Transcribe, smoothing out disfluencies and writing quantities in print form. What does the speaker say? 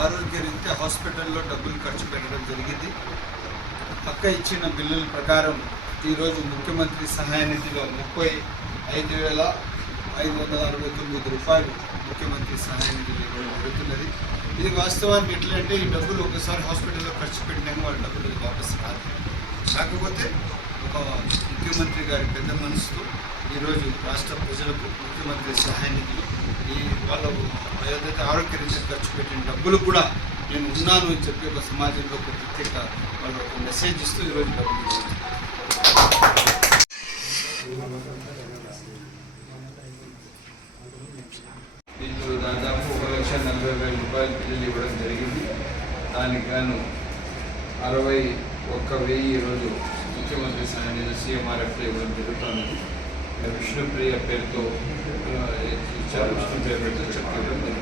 ఆరోగ్యరీత్యా హాస్పిటల్లో డబ్బులు ఖర్చు పెట్టడం జరిగింది. పక్క ఇచ్చిన బిల్లుల ప్రకారం ఈరోజు ముఖ్యమంత్రి సహాయ నిధిలో 35,569 రూపాయలు ముఖ్యమంత్రి సహాయ నిధిలో ఇవ్వడం జరుగుతున్నది. ఇది వాస్తవానికి ఎట్లంటే ఈ డబ్బులు ఒకసారి హాస్పిటల్లో ఖర్చు పెట్టినాక వాళ్ళ డబ్బులు వాపసు రాదు. కాకపోతే ఒక ముఖ్యమంత్రి గారి పెద్ద మనసుతో ఈరోజు రాష్ట్ర ప్రజలకు ముఖ్యమంత్రి సహాయ నిధిలో ఈ వాళ్ళ ఏదైతే ఆరోగ్య రీత్యా ఖర్చు పెట్టిన డబ్బులు కూడా నేను ఉన్నాను అని చెప్పి ఒక సమాజంలో ఒక ప్రత్యేక వాళ్ళు ఒక మెసేజ్ ఇస్తూ ఈరోజు డబ్బులు వీళ్ళు దాదాపు 1,40,000 రూపాయలు బిల్లులు ఇవ్వడం జరిగింది. దానికి గాను 61,000 ఈరోజు ముఖ్యమంత్రి సహాయ నిధి CMRFలో ఇవ్వడం జరుగుతుంది. విష్ణుప్రియ పేరుతో ఇచ్చారు. విష్ణుప్రియ పేరుతో చెక్ ఇవ్వడం జరుగుతుంది.